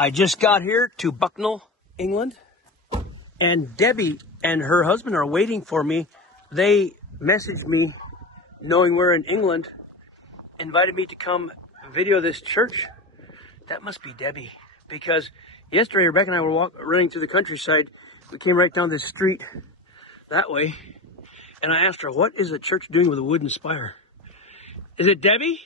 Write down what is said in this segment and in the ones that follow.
I just got here to Bucknell, England, and Debbie and her husband are waiting for me. They messaged me, knowing we're in England, invited me to come video this church. That must be Debbie, because yesterday Rebekah and I were running through the countryside. We came right down this street that way, and I asked her, what is the church doing with a wooden spire? Is it Debbie?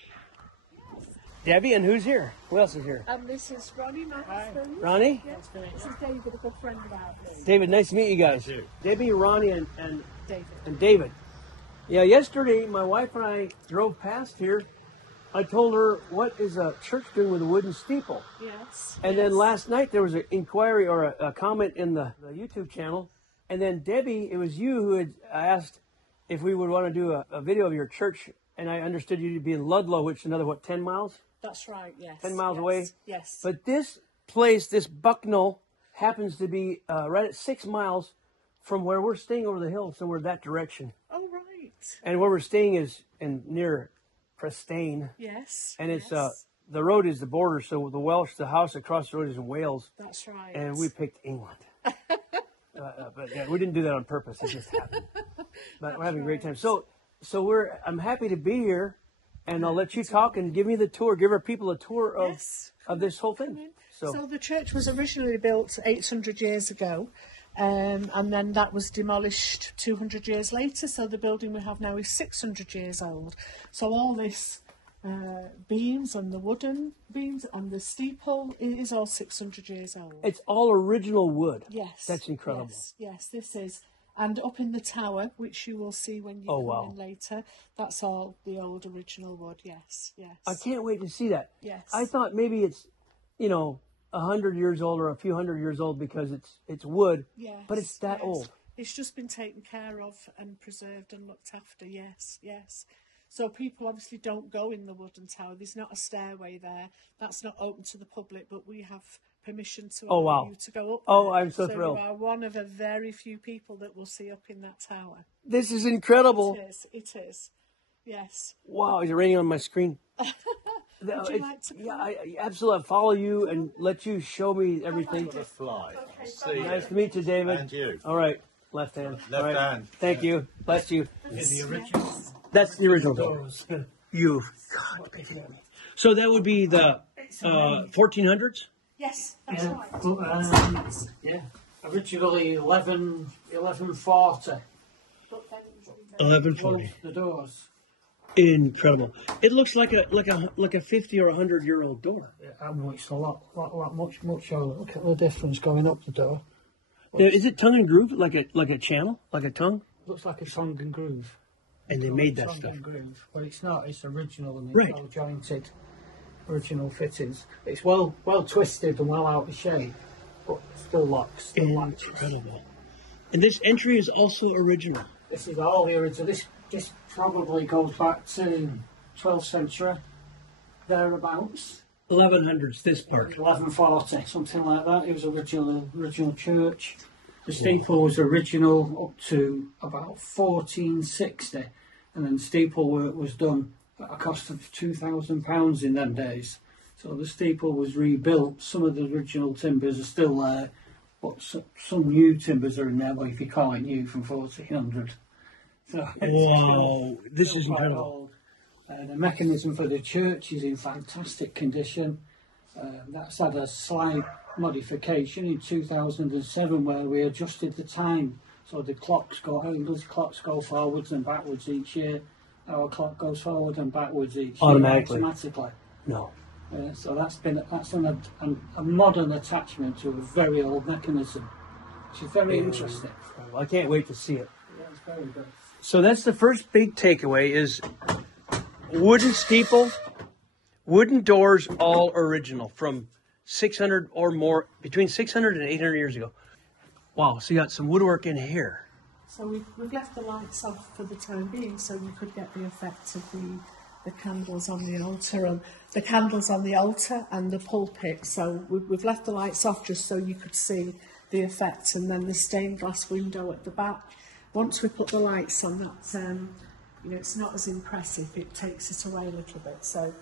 Debbie, and who's here? Who else is here? This is Ronnie, my husband. Ronnie? Yes, this is David, a good friend of ours. David, nice to meet you guys. You. Debbie, Ronnie, and David. David. Yeah, yesterday my wife and I drove past here. I told her, what is a church doing with a wooden steeple? Yes. And then last night there was an inquiry or a comment in the YouTube channel. And then Debbie, it was you who had asked if we would want to do a video of your church. And I understood you to be in Ludlow, which is another, 10 miles? That's right, yes. 10 miles away? Yes. But this place, this Bucknell, happens to be right at 6 miles from where we're staying over the hill, somewhere that direction. Oh, right. And where we're staying is near Prestane. Yes. And it's yes. The road is the border, so the house across the road is in Wales. That's right. And we picked England. But yeah, we didn't do that on purpose. It just happened. But we're having a great time. So I'm happy to be here. And I'll let you talk and give me the tour. Give our people a tour of this whole thing. So the church was originally built 800 years ago, and then that was demolished 200 years later. So the building we have now is 600 years old. So all this beams and the wooden beams and the steeple is all 600 years old. It's all original wood. Yes. That's incredible. Yes, this is. And up in the tower, which you will see when you come in later, that's all the old original wood, yes. I can't wait to see that. Yes. I thought maybe it's, 100 years old or a few hundred years old because it's wood, but it's that old. It's just been taken care of and preserved and looked after, yes. So people obviously don't go in the wooden tower. There's not a stairway there. That's not open to the public, but we have permission to allow you to go up there. Oh, I'm so thrilled. You are one of a very few people that will see up in that tower. This is incredible. It is. Yes. Wow, is it raining on my screen? Would you like to come? Yeah, I absolutely. I'll follow you and let you show me everything. Fly. Okay, Nice to meet you, David. And you. All right, left hand. Left All right. hand. Thank you. Bless you. The original. That's the original door. You. God, so that would be the 1400s? Yes, that's right. Yeah, originally 1140. 1140. The doors. Incredible. It looks like a 50 or 100-year-old door. Yeah, it's a lot much older. Look at the difference going up the door. Is it tongue and groove like a channel, like a tongue? Looks like a tongue and groove. And they made that tongue stuff. And groove, but it's not. It's original and it's all jointed, original fittings. It's well twisted and well out of shape, but still locks. Incredible. And this entry is also original. This is all the original. This probably goes back to 12th century, thereabouts. 1100s, this part. 1140, something like that. It was original church. The steeple was original up to about 1460, and then steeple work was done at a cost of £2,000 in them days. So the steeple was rebuilt. Some of the original timbers are still there, but some new timbers are in there, well, if you call it new, from 1400. So wow, this is incredible. The mechanism for the church is in fantastic condition. That's had a slight modification in 2007 where we adjusted the time. So the English clocks go forwards and backwards each year. Our clock goes forward and backwards each year. Automatically. No. So that's a modern attachment to a very old mechanism, which is very interesting. Well, I can't wait to see it. Yeah, it's very good. So that's the first big takeaway is wooden steeple, wooden doors, all original from 600 or more, between 600 and 800 years ago. Wow, so you got some woodwork in here. So we've left the lights off for the time being so you could get the effect of the candles on the altar and the pulpit. So we've left the lights off just so you could see the effect, and then the stained glass window at the back. Once we put the lights on, that it's not as impressive. It takes it away a little bit. So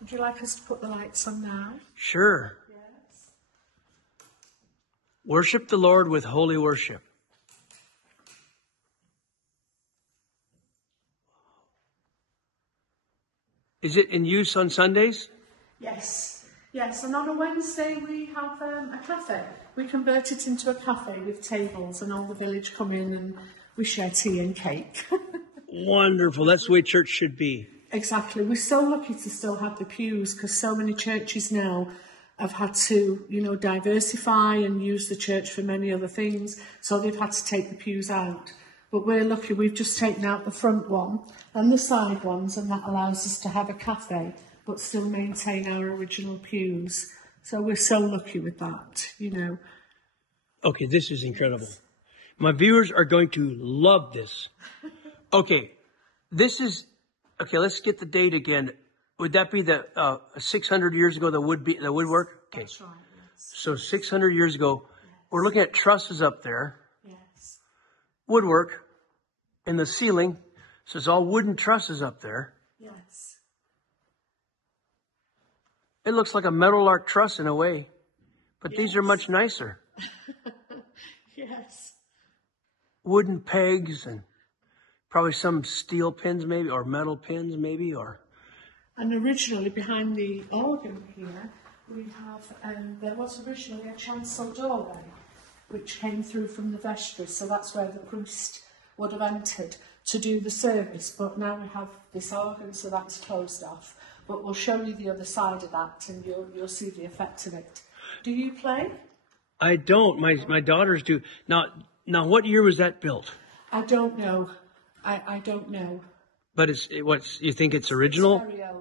would you like us to put the lights on now? Sure. Yes. Worship the Lord with holy worship. Is it in use on Sundays? Yes, yes. And on a Wednesday we have a cafe. We convert it into a cafe with tables, and all the village come in and we share tea and cake. Wonderful. That's the way church should be. Exactly. We're so lucky to still have the pews, because so many churches now have had to, diversify and use the church for many other things. So they've had to take the pews out. But we're lucky, we've just taken out the front one and the side ones, and that allows us to have a cafe, but still maintain our original pews. So we're so lucky with that, Okay, this is incredible. My viewers are going to love this. Okay, let's get the date again. Would that be the 600 years ago, the woodwork? Okay. That's right, yes. So 600 years ago, we're looking at trusses up there. Yes. Woodwork in the ceiling. So it's all wooden trusses up there. Yes. It looks like a metal arc truss in a way, but these are much nicer. Yes. Wooden pegs and probably some steel pins maybe, or metal pins maybe, or... And originally behind the organ here, we have, there was originally a chancel doorway which came through from the vestry, so that's where the priest would have entered to do the service. But now we have this organ, so that's closed off. But we'll show you the other side of that, and you'll see the effect of it. Do you play? I don't. My daughters do. Now, what year was that built? I don't know. I don't know. But you think it's original? It's very old.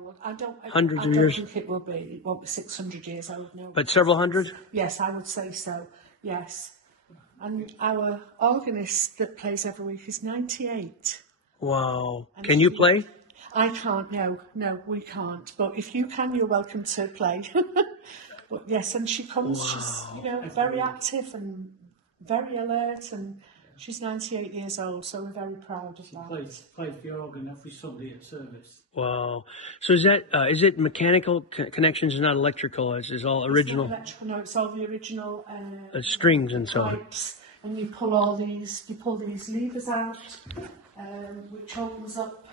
Hundreds of years? I don't think it will be. It won't be 600 years, I would know. But several hundred? Yes, I would say so. Yes. And our organist that plays every week is 98. Wow. Can you play? I can't, no, we can't. But if you can, you're welcome to play. But yes, and she comes, she's, very active and very alert, and she's 98 years old, so we're very proud of that. Plays the organ every Sunday at service. Wow. So is it mechanical connections and not electrical? It's all original? It's not electrical, no, it's all the original strings and so on. Pipes, and you pull these levers out, which opens up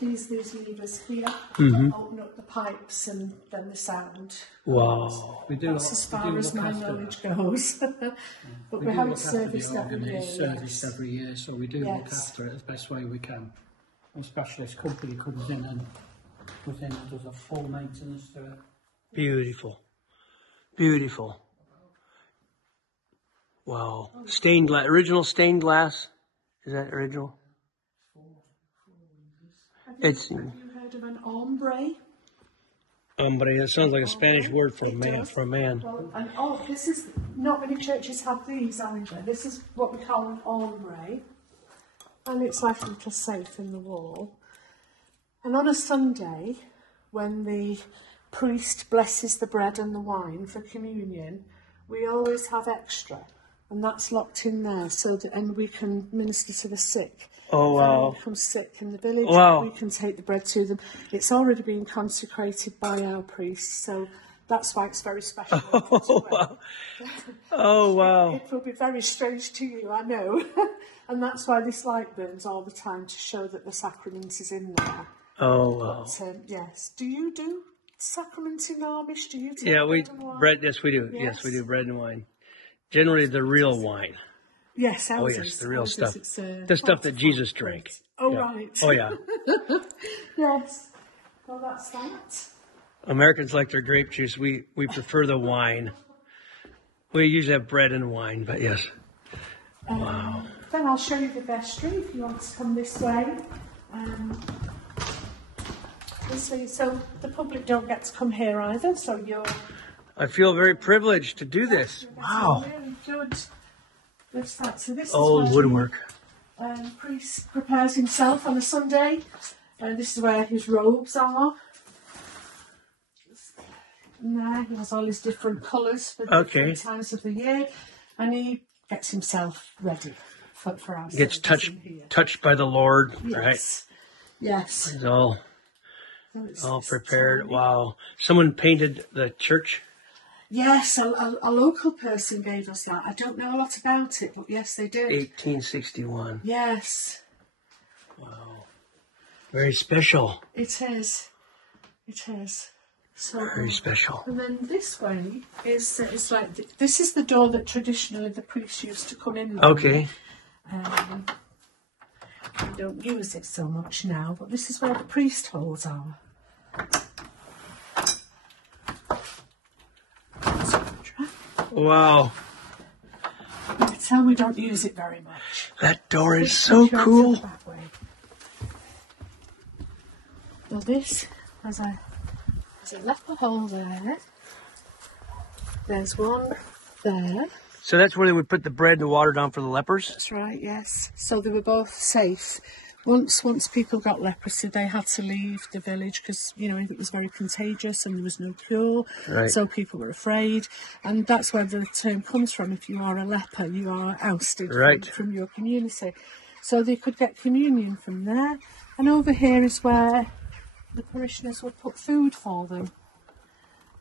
these levers here, open up the pipes, and then the sound. Wow. That's as far as my knowledge goes. But we have it serviced every year. It's serviced every year, so we do look after it as best way we can. A specialist company comes in and does a full maintenance to it. Beautiful. Beautiful. Wow. Stained glass. Original stained glass. Is that original? Have you heard of an ombre? Ombre. That sounds like a Spanish word for a man. Well, this is not many churches have these either. This is what we call an ombre, and it's like a little safe in the wall. And on a Sunday, when the priest blesses the bread and the wine for communion, we always have extra, and that's locked in there and we can minister to the sick. Oh, wow. If anyone becomes sick in the village, we can take the bread to them. It's already been consecrated by our priest, so that's why it's very special. Oh, wow. Oh, wow. It will be very strange to you, I know. And that's why this light burns all the time, to show that the sacrament is in there. Oh, wow. But, yes. Do you do sacrament in Amish? Do you take bread and wine? bread, yes, we do. Yes, we do bread and wine. Generally, the real wine. Yes, the real stuff. The stuff that Jesus drank. Oh, right. Oh, yeah. Yes. Well, that's that. Americans like their grape juice. We prefer the wine. We usually have bread and wine, but yes. Wow. Then I'll show you the vestry if you want to come this way. So the public don't get to come here either, so I feel very privileged to do this. Wow. Really good. So this old is woodwork. The priest prepares himself on a Sunday. This is where his robes are. And there he has all his different colours for different times of the year, and he gets himself ready for our gets touched by the Lord, right? Yes. It's all prepared. Wow. Someone painted the church? Yes, a local person gave us that. I don't know a lot about it, but yes, they did. 1861. Yes. Wow. Very special. It is. It is. So, Very special. And then this way is it's like this is the door that traditionally the priests used to come in. Okay. We don't use it so much now, but this is where the priest holes are. Wow. You can tell we don't use it very much. That door is so cool. That way. Now this has a leper hole there. There's one there. So that's where they would put the bread and the water down for the lepers? That's right, yes. So they were both safe. Once people got leprosy, they had to leave the village because, you know, it was very contagious and there was no cure. Right. So people were afraid. And that's where the term comes from. If you are a leper, you are ousted from your community. So they could get communion from there. And over here is where the parishioners would put food for them.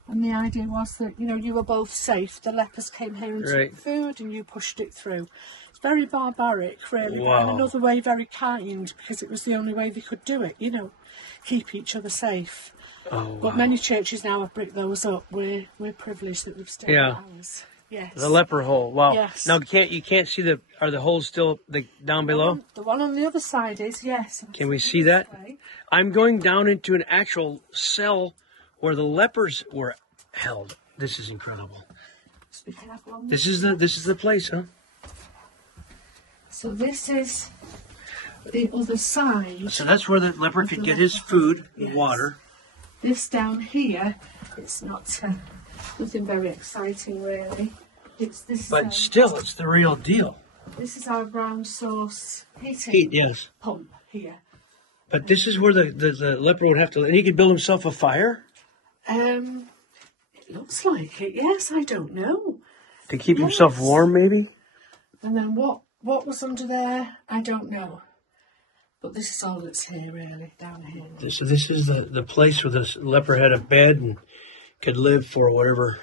And the idea was that, you know, you were both safe. The lepers came here and took food and you pushed it through. It's very barbaric, really. Wow. But in another way, very kind, because it was the only way they could do it, you know, keep each other safe. Oh, but many churches now have bricked those up. We're privileged that we've stayed at ours. Yes. The leper hole. Wow. Yes. Now you can't see are the holes still down below? The one on the other side is, yes. Can we see that? I'm going down into an actual cell where the lepers were held. This is incredible. This is the place, huh? So this is the other side. So that's where the leper could get his food and water. This down here, it's not nothing very exciting really. It's this. But still, it's the real deal. This is our ground source heating pump here. But this is where the leper would have to, and he could build himself a fire? It looks like it, yes, I don't know. To keep himself warm, maybe? And then what was under there, I don't know. But this is all that's here, really, down here. So this is the place where this leper had a bed and could live for whatever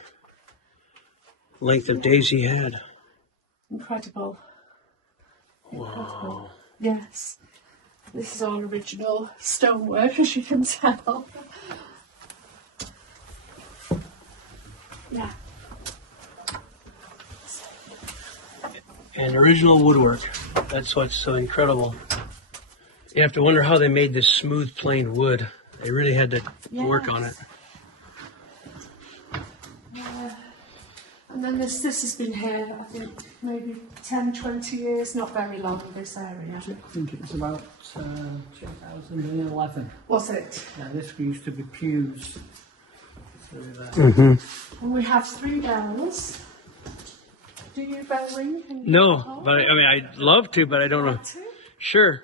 length of days he had. Incredible. Wow. Yes. This is all original stonework, as you can tell. Yeah. And original woodwork. That's what's so incredible. You have to wonder how they made this smooth, plain wood. They really had to work on it. And then this has been here, I think, maybe 10, 20 years, not very long, this area. I think it was about 2011. Was it? Yeah, this used to be pews. And we have 3 bells. Do you bell ring? No, but I mean, I'd love to, but I don't know. Sure.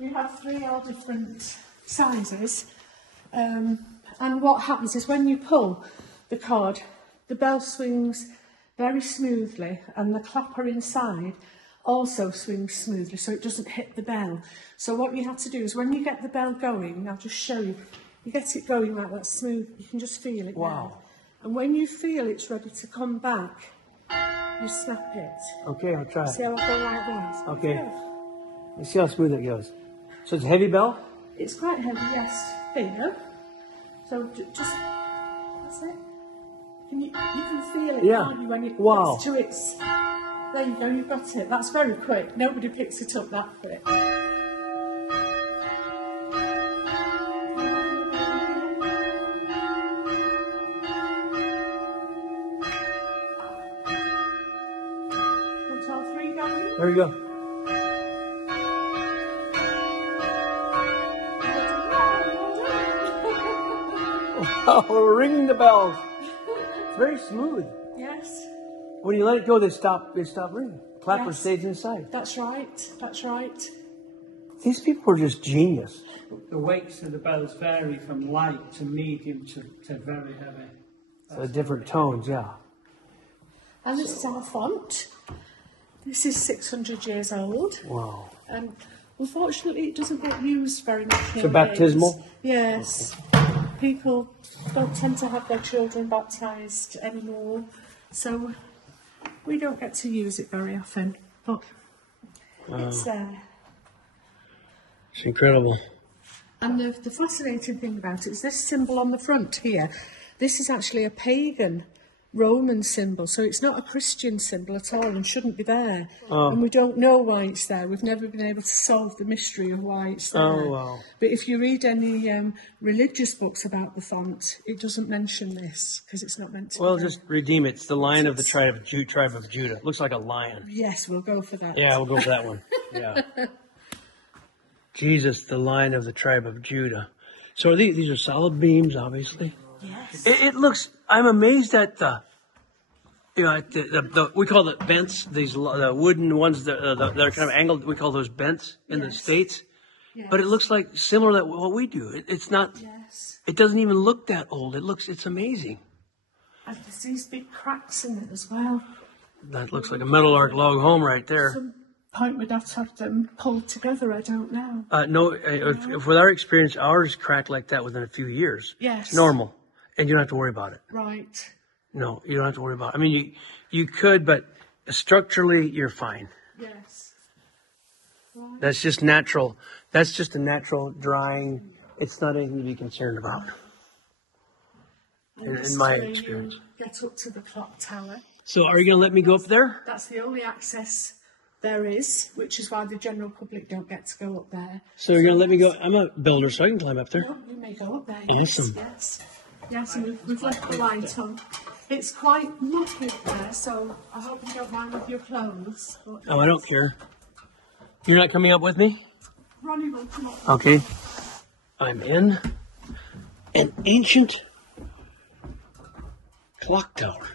We have 3 all different sizes. And what happens is when you pull the cord, the bell swings very smoothly and the clapper inside also swings smoothly so it doesn't hit the bell. So what you have to do is when you get the bell going, I'll just show you, you get it going like that smooth, you can just feel it now. And when you feel it's ready to come back, you snap it. Okay, I'll try. See how I go like that? Okay. Let's see how smooth it goes. So it's a heavy bell? It's quite heavy, yes. There you go. So just, that's it. You can feel it, can't you, when it gets to its... There you go, you've got it. That's very quick. Nobody picks it up that quick. Want all 3 going? There we go. Oh, we're ringing the bells. It's very smooth. Yes. When you let it go, they stop ringing. Clapper stays inside. That's right. That's right. These people are just genius. The weights of the bells vary from light to medium to very heavy. So different tones, And this is our font. This is 600 years old. Wow. And unfortunately, it doesn't get used very much. So baptismal? Yes. people don't tend to have their children baptised anymore, so we don't get to use it very often, but it's there. It's incredible. And the fascinating thing about it is this symbol on the front here. This is actually a pagan Roman symbol, so it's not a Christian symbol at all and shouldn't be there. And we don't know why it's there. We've never been able to solve the mystery of why it's there. Oh, wow. But if you read any religious books about the font, it doesn't mention this because it's not meant to. Well, be just redeem it. It's the lion of the tribe of Judah. It looks like a lion. Yes, we'll go for that. Yeah, we'll go for that one. Yeah. Jesus, the lion of the tribe of Judah. So are these are solid beams, obviously. Yes. It looks. I'm amazed at the. You know, we call it bents. The wooden ones that are kind of angled. We call those bents in the States. Yes. But it looks like similar to what we do. It's not. Yes. It doesn't even look that old. It's amazing. And there's these big cracks in it as well. That looks like a metal arc log home right there. Some point we'd have to have them pulled together. I don't know. No, with our experience, ours cracked like that within a few years. Yes. It's normal, and you don't have to worry about it. Right. No, you don't have to worry about it. I mean, you could, but structurally, you're fine. Yes. Right. That's just natural. That's just a natural drying. It's not anything to be concerned about, in my experience. Get up to the clock tower. So are you going to let me go up there? That's the only access there is, which is why the general public don't get to go up there. So you're going to let me go? I'm a builder, so I can climb up there. No, you may go up there. Awesome. Yes. Yes, and we've left the light on. It's quite mucky there, so I hope you don't mind with your clothes. But Oh, I don't care. You're not coming up with me? Ronnie will come up. Okay. I'm in an ancient clock tower.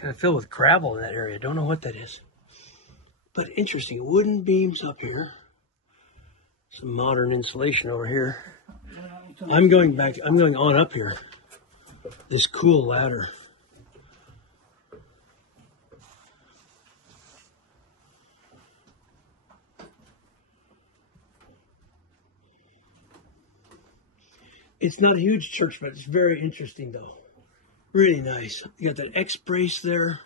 Kind of filled with gravel in that area. Don't know what that is. But interesting. Wooden beams up here. Some modern insulation over here. I'm going on up here. This cool ladder. It's not a huge church, but it's very interesting, though. Really nice. You got that X brace there.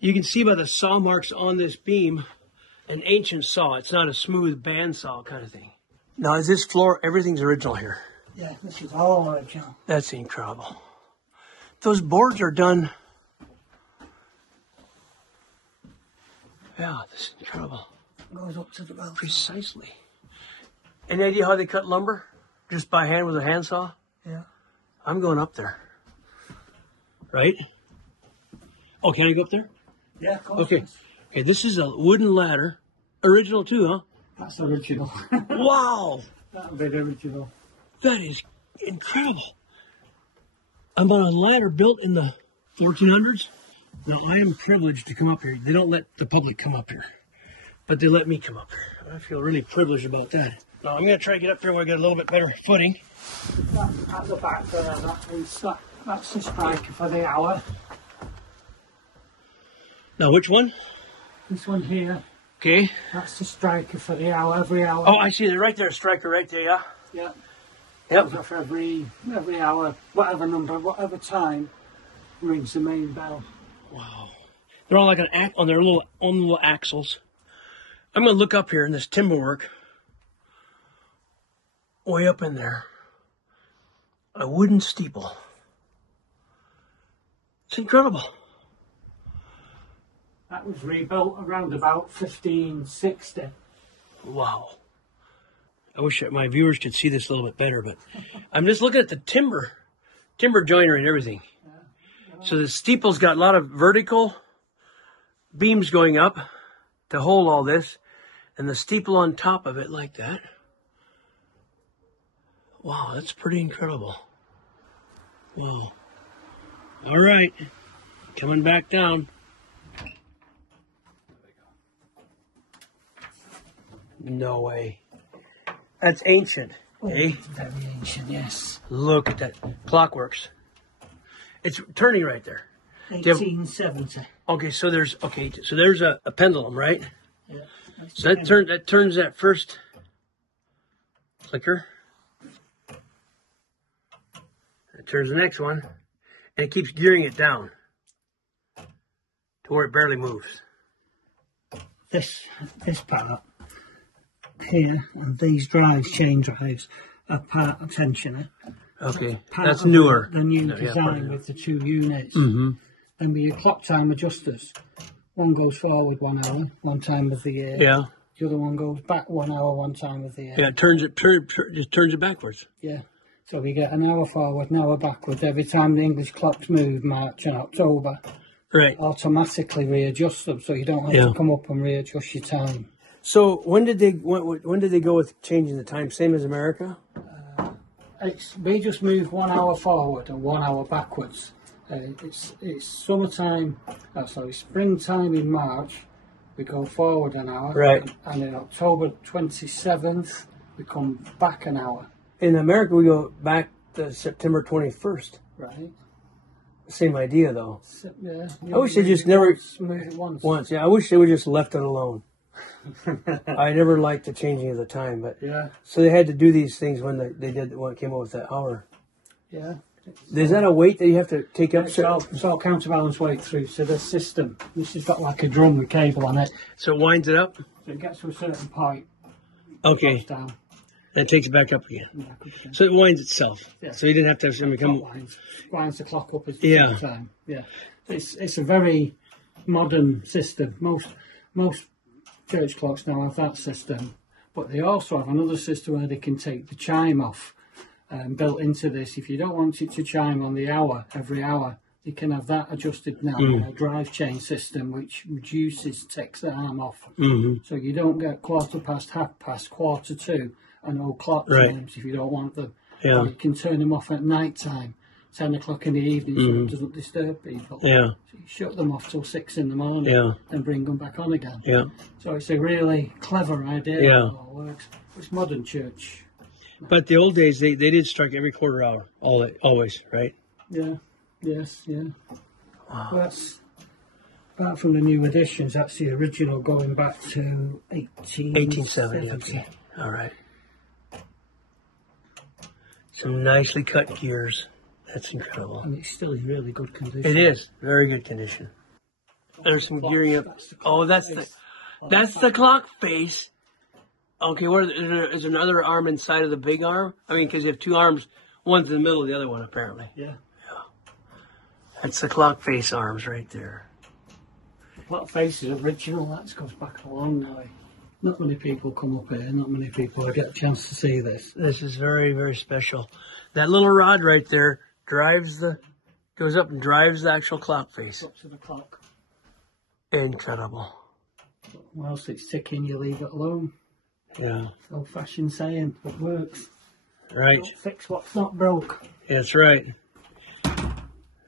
You can see by the saw marks on this beam, an ancient saw. It's not a smooth bandsaw kind of thing. Now, is this floor, everything's original here? Yeah, this is all original. That's incredible. Those boards are done. Yeah, this is incredible. Goes up to the belt. Precisely. Any idea how they cut lumber? Just by hand with a handsaw? Yeah. I'm going up there. Right? Oh, can I go up there? Yeah, of course. Okay. Okay, this is a wooden ladder. Original too, huh? That's original. Wow! That'll be the original. That is incredible. I'm on a ladder built in the 1400s. Now, I am privileged to come up here. They don't let the public come up here, but they let me come up here. I feel really privileged about that. Now, I'm going to try to get up here where I get a little bit better footing. At the back there, that's the striker for the hour. Now, which one? This one here, Okay. that's the striker for the hour, every hour. Oh, I see it right there, striker right there, yeah? Yeah. Yep. So for every hour, whatever number, whatever time, rings the main bell. Wow. They're all like on their own little axles. I'm going to look up here in this timber work. Way up in there. A wooden steeple. It's incredible. That was rebuilt around about 1560. Wow. I wish my viewers could see this a little bit better, but I'm just looking at the timber joinery and everything. So the steeple's got a lot of vertical beams going up to hold all this, and the steeple on top of it like that. Wow, that's pretty incredible. Wow. All right, coming back down. No way. That's ancient, eh? Very ancient, yes. Look at that. Clockworks. It's turning right there. 1870. Okay, so there's a pendulum, right? Yeah. So that turns that first flicker. It turns the next one, and it keeps gearing it down to where it barely moves. This part here, and these drives, chain drives, are part of tensioner. Okay, Part that's of newer. The new Yeah, design probably. with the 2 units. Mm-hmm. And with your clock time adjusters, one goes forward 1 hour, one time of the year. Yeah. The other one goes back 1 hour, one time of the year. Yeah, it just turns it backwards. Yeah. So we get an hour forward, an hour backwards every time the English clocks move, March and October. Right. Automatically readjust them, so you don't have to come up and readjust your time. So when did they go with changing the time? Same as America? We just move 1 hour forward and 1 hour backwards. It's summertime, springtime in March, we go forward an hour. Right. And in October 27th, we come back an hour. In America, we go back to September 21st. Right. Same idea, though. So, yeah. I wish they just never move it once. once. Yeah, I wish they would just left it alone. I never liked the changing of the time, but Yeah. so they had to do these things when they did when it came up with that hour. Yeah. Is that a weight that you have to take up? It's all counterbalance weight through to the system. This has got like a drum with cable on it. So it winds it up. So it gets to a certain point. Okay. Goes down. And it takes it back up again. Yeah, good thing. So it winds itself. Yeah. So you didn't have to have somebody come. Winds the clock up at the Yeah. same time. Yeah. It's a very modern system. Most church clocks now have that system, but they also have another system where they can take the chime off. Built into this, if you don't want it to chime on the hour every hour, you can have that adjusted now in a drive chain system, which takes the arm off. Mm-hmm. So you don't get 1/4 past, 1/2 past, 1/4 and all clock Right. chimes if you don't want them. Yeah. Or you can turn them off at night time, 10 o'clock in the evening, so it doesn't disturb people. Yeah. So you shut them off till 6 in the morning Yeah. and bring them back on again. Yeah. So it's a really clever idea. Yeah. How it all works. It's modern church. But the old days, they did strike every quarter hour, always, right? Yeah. Yes. Yeah. Wow. That's apart from the new editions. That's the original, going back to 1870. Okay. All right. Some nicely cut gears. That's incredible. And it's still in really good condition. It is very good condition. There's some gearing up. Oh, that's the clock face. Okay, is there another arm inside of the big arm? I mean, because you have 2 arms, one's in the middle of the other one, apparently. Yeah. That's the clock face arms right there. Clock face is original. That goes back a long way. Not many people come up here. Not many people get a chance to see this. This is very, very special. That little rod right there goes up and drives the actual clock face. Up to the clock. Incredible. Whilst it's ticking, you leave it alone. Yeah. Old-fashioned saying, it works. Right. Don't fix what's not broke. That's right.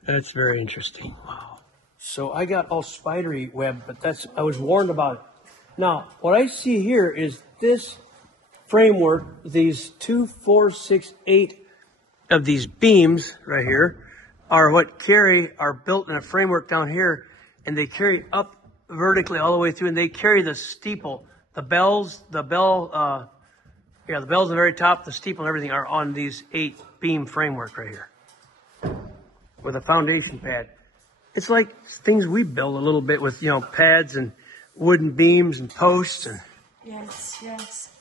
That's very interesting. Wow. So I got all spidery web, but I was warned about it. Now, what I see here is this framework, these 2, 4, 6, 8 of these beams right here are built in a framework down here, and they carry up vertically all the way through, and they carry the steeple. The bells at the very top, the steeple and everything are on these 8 beam framework right here with a foundation pad. It's like things we build a little bit with, pads and wooden beams and posts. And Yes.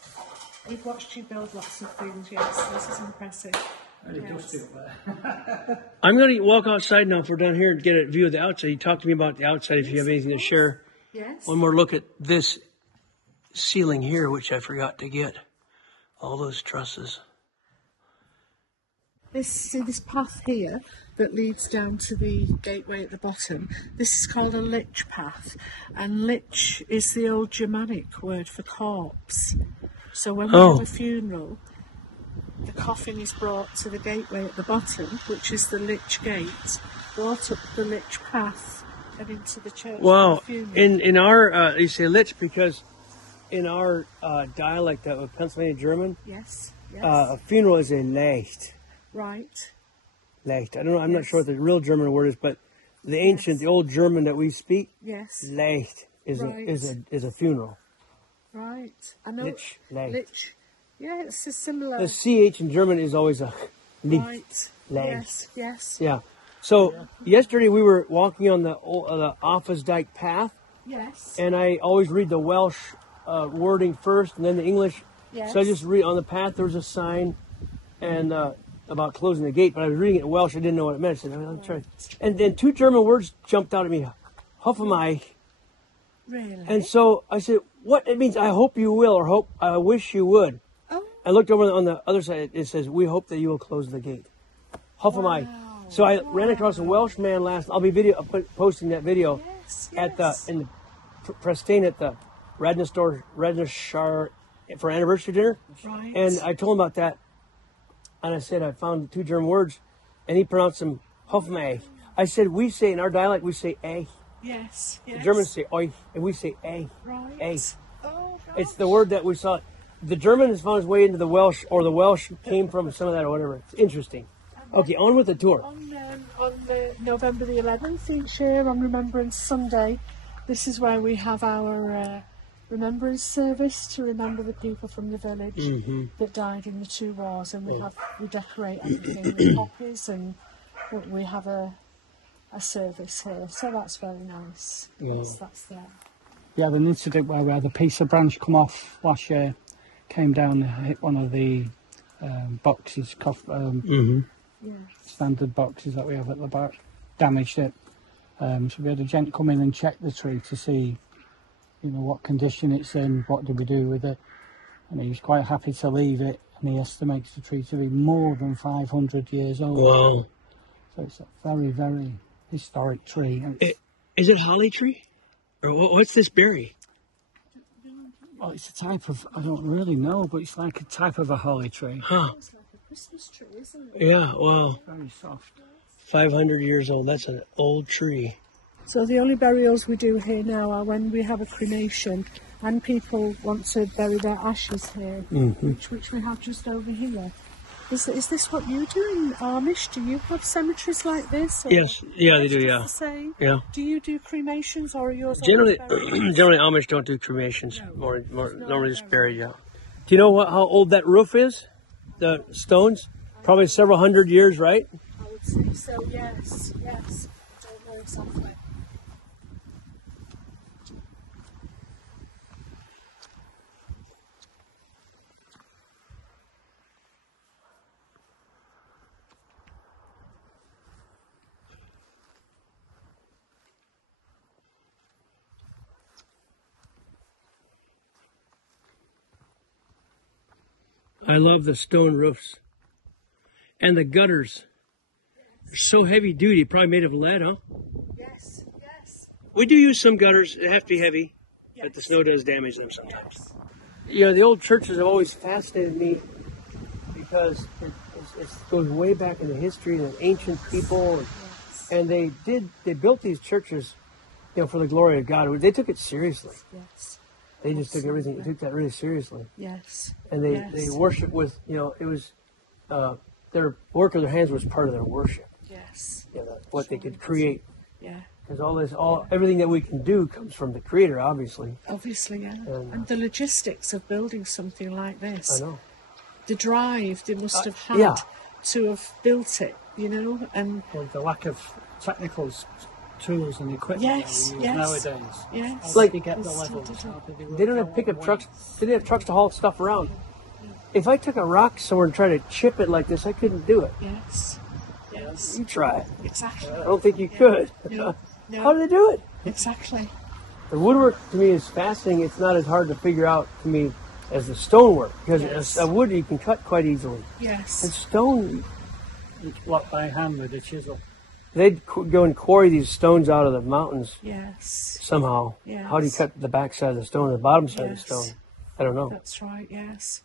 We've watched you build lots of things, yes. This is impressive. Very dusty up there. I'm going to walk outside now if we're down here and get a view of the outside. You talk to me about the outside if you have anything to share. Yes. One more look at this ceiling here, which I forgot to get. All those trusses. This path here that leads down to the gateway at the bottom, this is called a lich path, and lich is the old Germanic word for corpse. So when we have a funeral, the coffin is brought to the gateway at the bottom, which is the lich gate, brought up the lich path and into the church. Wow. For the funeral. In our, you say lich because in our dialect of Pennsylvania German, Yes. a funeral is a Leicht. Right. Leicht. I don't know. I'm not sure what the real German word is, but the ancient, the old German that we speak, Yes. Leicht is Right. a funeral. Right. I know. Lich. Leicht. Lich. Yeah, it's a similar. The CH in German is always a nicht. Right. Leg. Yes, yes. Yeah. So yesterday we were walking on the Offa's Dyke path, Yes. and I always read the Welsh wording first and then the English. Yes. So I just read on the path. There was a sign, and about closing the gate. But I was reading it in Welsh. I didn't know what it meant. I said, "I'm trying." And then two German words jumped out at me: "Hoffemai." Really? And so I said, "What it means? I hope you will, or hope I wish you would." Oh. I looked over on the other side. It says, "We hope that you will close the gate." Hoffemai. Wow. So I ran across a Welsh man I'll be posting that video Yes, at yes. in the Prestane at the Radnashire for anniversary dinner. Right. And I told him about that. And I said, I found two German words, and he pronounced them Hoffmei. I said, we say in our dialect, we say eh. Yes, The yes. Germans say oi, and we say eh. Right. Eh. Oh, It's the word that we saw. The German has found its way into the Welsh, or the Welsh came from some of that or whatever. It's interesting. Okay, on with the tour. On the November the 11th each year, on Remembrance Sunday, this is where we have our remembrance service to remember the people from the village that died in the two wars, and we decorate everything with poppies, and we have a service here, so that's very nice. Yeah. That's there. We had an incident where we had a piece of branch come off last year, came down and hit one of the boxes, standard boxes that we have at the back, damaged it. So we had a gent come in and check the tree to see, what condition it's in, what do we do with it. And he was quite happy to leave it, and he estimates the tree to be more than 500 years old. Wow. So it's a very, very historic tree. Is it holly tree? Or what's this berry? Well, it's a type of, I don't really know, but it's like a type of a holly tree. Huh. It's like a Christmas tree, isn't it? Yeah, wow. Very soft. 500 years old. That's an old tree. So the only burials we do here now are when we have a cremation and people want to bury their ashes here, which we have just over here. Is this what you do in Amish? Do you have cemeteries like this? Or Yes, yeah, they do, just yeah. the same? Yeah. Do you do cremations, or are yours Generally, always buried? generally Amish don't do cremations. No. Normally just buried, yeah. Do you know how old that roof is? The stones? Probably several hundred years, right? I would say so, yes. I don't know exactly. I love the stone roofs. And the gutters. They're so heavy duty, probably made of lead, huh? Yes. We do use some gutters. They have to be heavy, but the snow does damage them sometimes. The old churches have always fascinated me because it goes way back into history and ancient people. And they built these churches, for the glory of God. They took it seriously. Yes. They just took everything. They took that really seriously. Yes. And they worship with, it was their work of their hands was part of their worship. Yes. What they could create. Yeah. Because everything that we can do comes from the Creator, obviously. Obviously, yeah. And the logistics of building something like this. I know. The drive they must have had to have built it, and The lack of technical tools and equipment Yes, that we use yes. nowadays. yes. Like, to get the It's levels. still How do they work They don't have out pickup what trucks. weights? They didn't have trucks to haul stuff around. If I took a rock somewhere and tried to chip it like this, I couldn't do it. Yes. You try it. Exactly. I don't think you could. No. How do they do it? Exactly. The woodwork to me is fascinating. It's not as hard to figure out to me as the stonework, because Yes. a wood you can cut quite easily. Yes. And stone, It's blocked by hand with a chisel. they'd go and quarry these stones out of the mountains Yes. somehow. Yes. How do you cut the back side of the stone, the bottom side of the Yes. stone? I don't know. That's right. Yes.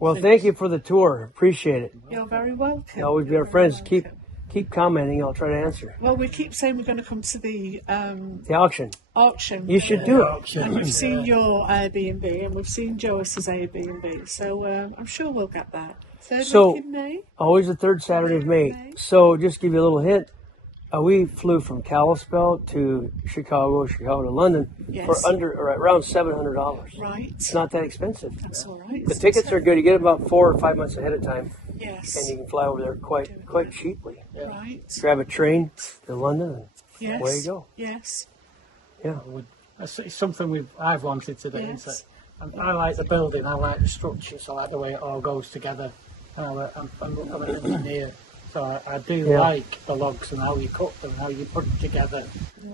Well, thank you for the tour. Appreciate it. You're very welcome. You always be You're our very friends. welcome. Keep commenting. I'll try to answer. Well, we keep saying we're going to come to the The auction. auction. You should do it. And we've seen your Airbnb and we've seen Joyce's Airbnb, so I'm sure we'll get that. Third So- week in May. Always the third Saturday of May. So just give you a little hint. We flew from Kalispell to Chicago to London for around $700. Right. It's not that expensive. That's all right. The tickets are good. You get them about 4 or 5 months ahead of time, Yes. and you can fly over there quite cheaply. Right. Grab a train to London, and Yes. away you go. Yes. Yeah. It's something I've wanted to do. Yes. Isn't it? I like the building, I like the structures, I like the way it all goes together. I'm an engineer, so I do like the logs and how you cut them, how you put them together.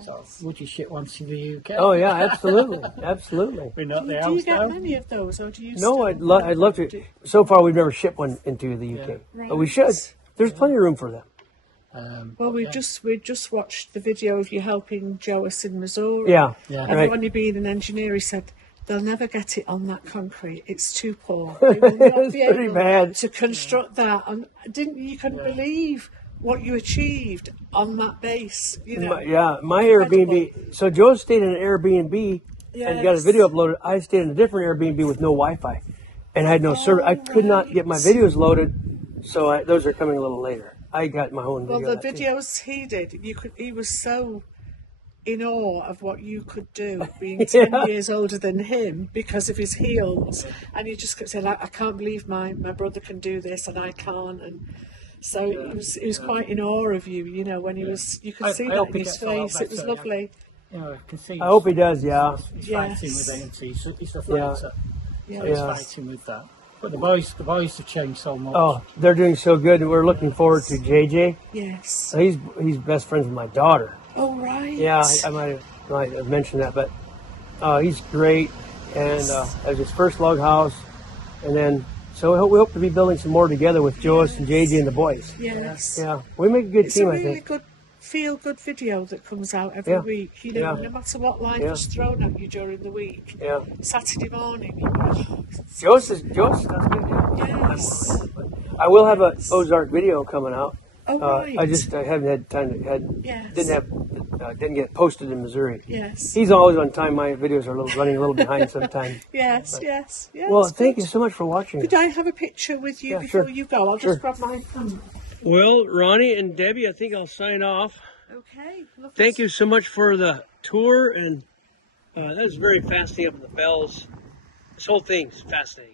So, would you ship once in the UK? Oh yeah, absolutely, absolutely. We're not the Do house you get now. many of those, or do you? No, still I'd love to. So far, we've never shipped one into the UK, Right. but we should. There's plenty of room for them. Well, we just watched the video of you helping Joas in Missouri. Yeah, Yeah. And right. when you being an engineer, he said they'll never get it on that concrete. It's too poor. They will not It's be pretty able bad. to construct that. And you couldn't believe what you achieved on that base. You know. My Airbnb. So Joe stayed in an Airbnb and got a video uploaded. I stayed in a different Airbnb with no Wi-Fi, and I had no service. I could not get my videos loaded, so those are coming a little later. I got my own video. Well, the videos he did, he was so in awe of what you could do, being 10 years older than him because of his heels, and he just kept saying, "I can't believe my brother can do this and I can't." And so he was quite in awe of you. You know, when he was, you could see that in his face. It was lovely. You know, I can see I hope he does. Yeah. he's fighting with it. He's a fighter. Yeah. So he's Yeah. fighting with that. But the boys have changed so much. Oh, they're doing so good. We're looking forward to JJ. Yes. He's best friends with my daughter. Oh right. Yeah, I might have mentioned that, but he's great, and as his first log house, and then so we hope to be building some more together with Joas and JJ and the boys. Yes. Yeah, we make a good It's team, a I really think. good, feel-good video that comes out every week. You know, no matter what life is thrown at you during the week. Yeah, Saturday morning. Joas does good. Yes. I will have a Ozark video coming out. Oh right. I haven't had time to Yes. didn't get posted in Missouri. Yes. He's always on time. My videos are running a little behind sometimes. Yes. Yes. Yes. Well, thank you so much for watching. Could I have a picture with you before you go? I'll just grab my camera. Well, Ronnie and Debbie, I think I'll sign off. Okay. Lovely. Thank you so much for the tour, and that was very fascinating up in the bells. This whole thing's fascinating.